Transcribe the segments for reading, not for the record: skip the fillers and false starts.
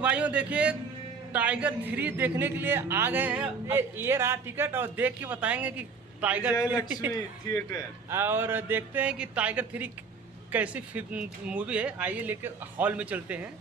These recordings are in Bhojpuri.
लोग भाइयों देखिए टाइगर 3 देखने के लिए आ गए हैं। ये रहा टिकट और देख के बताएंगे कि टाइगर लक्ष्मी थिएटर और देखते हैं कि टाइगर 3 कैसी मूवी है। आइए लेके हॉल में चलते हैं।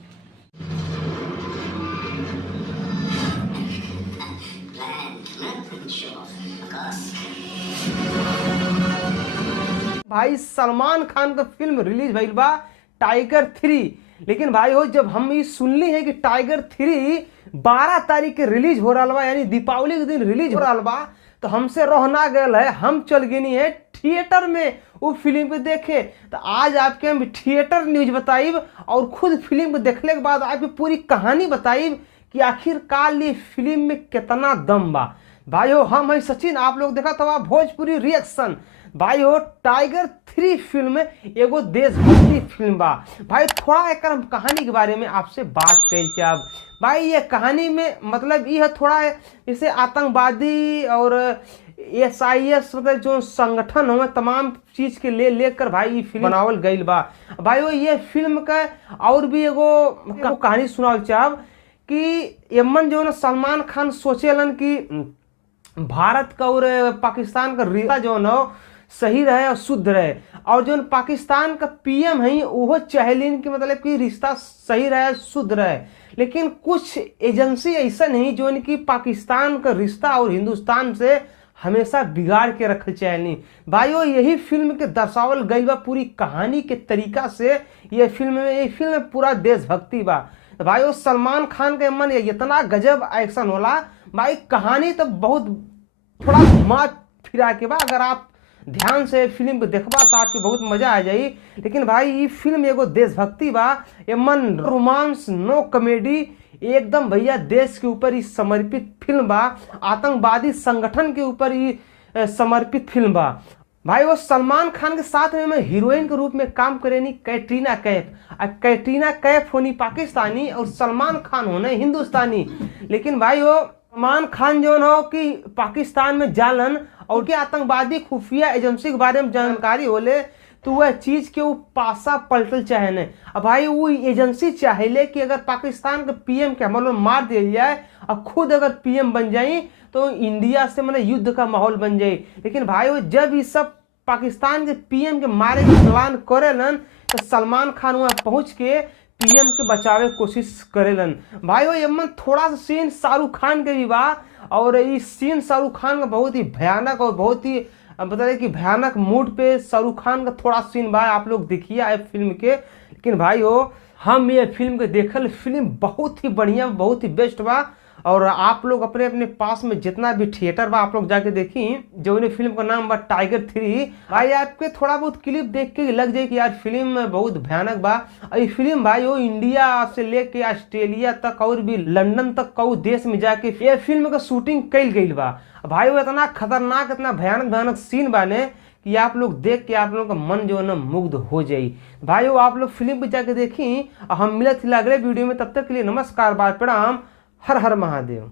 भाई सलमान खान का फिल्म रिलीज भइल बा टाइगर 3। लेकिन भाई हो जब हम ये सुनली है कि टाइगर 3 12 तारीख के रिलीज हो रहा बा, यानी दीपावली के दिन रिलीज हो रहा बा, तो हमसे रहना गल है। हम चल गए है थिएटर में वो फिल्म को देखे। तो आज आपके हम थिएटर न्यूज बताइब और खुद फिल्म को देखने के बाद आपकी पूरी कहानी बताइब कि आखिरकार ये फिल्म में कितना दम बा। भाइयों हम है सचिन, आप लोग देखा था भोजपुरी रिएक्शन। भाई हो टाइगर 3 फिल्म एगो देशभक्ति फिल्म बा। भाई थोड़ा एक कहानी के बारे में आपसे बात कर चाहब। भाई ये कहानी में मतलब ये है थोड़ा जैसे आतंकवादी और SIS मतलब जो संगठन हो तमाम चीज के लेकर भाई ये फिल्म बनावल गईल बा। भाई वो ये फिल्म का और भी एगो कहानी सुनावल चाहब कि यमन जो सलमान खान सोचेलन कि भारत का और पाकिस्तान का रिश्ता जो न सही रहे और शुद्ध रहे, और जो पाकिस्तान का PM है वो चाहेलिन कि मतलब कि रिश्ता सही रहे शुद्ध रहे। लेकिन कुछ एजेंसी ऐसा नहीं जो कि पाकिस्तान का रिश्ता और हिंदुस्तान से हमेशा बिगाड़ के रखल चाहेली। भाइयों यही फिल्म के दर्शावल गई बा पूरी कहानी के तरीका से। ये फिल्म पूरा देशभक्ति बा। भाइयों सलमान खान के मन इतना गजब एक्शन होला। भाई कहानी तो बहुत थोड़ा घुमा फिरा के बा, अगर आप ध्यान से फिल्म को देखबा तो आपके बहुत मजा आ जाई। लेकिन भाई ये फिल्म एगो देशभक्ति बा, ये मन रोमांस नो कॉमेडी, एकदम भैया देश के ऊपर ही समर्पित फिल्म बा। आतंकवादी संगठन के ऊपर ही समर्पित फिल्म बा। भाई वो सलमान खान के साथ में मैं हीरोइन के रूप में काम करेनी कैटरीना कैफ। कैटरीना कैफ होनी पाकिस्तानी और सलमान खान होने हिंदुस्तानी। लेकिन भाई वो सलमान खान जो हो कि पाकिस्तान में जालन और के आतंकवादी खुफिया एजेंसी के बारे में जानकारी होले, तो वह चीज के वो पासा पलटल चाहे। अब भाई वो एजेंसी चाहेले कि अगर पाकिस्तान के PM के हमलों मार दिया जाए और खुद अगर PM बन जाए तो इंडिया से मतलब युद्ध का माहौल बन जाए। लेकिन भाई वो जब ये सब पाकिस्तान के PM के मारे के प्लान करेलन तो सलमान खान वहाँ पहुँच के PM के बचावे कोशिश करेलन। भाई वो यमन थोड़ा सा सीन शाहरुख खान के भी बा, और इस सीन शाहरुख खान का बहुत ही भयानक और बहुत ही बता कि भयानक मूड पे शाहरुख खान का थोड़ा सीन बा, आप लोग देखिए आए फिल्म के। लेकिन भाई हो हम ये फिल्म के देखल, फिल्म बहुत ही बढ़िया बहुत ही बेस्ट बा। और आप लोग अपने अपने पास में जितना भी थिएटर बा आप लोग जाके देखी। जो इन्हें फिल्म का नाम बा टाइगर 3। भाई आपके थोड़ा बहुत क्लिप देख के लग जाए कि यार फिल्म बहुत भयानक बा। और ये फिल्म भाई वो इंडिया से लेके ऑस्ट्रेलिया तक और भी लंदन तक कई देश में जाके ये फिल्म का शूटिंग कल गई बा। भाई वो इतना खतरनाक इतना भयानक सीन बाने कि आप लोग देख के आप लोगों का मन जो है ना मुग्ध हो जाए। भाई वो आप लोग फिल्म पे जाके देखी। हम मिलत अगले वीडियो में, तब तक के लिए नमस्कार, बाय, प्रणाम, हर हर महादेव।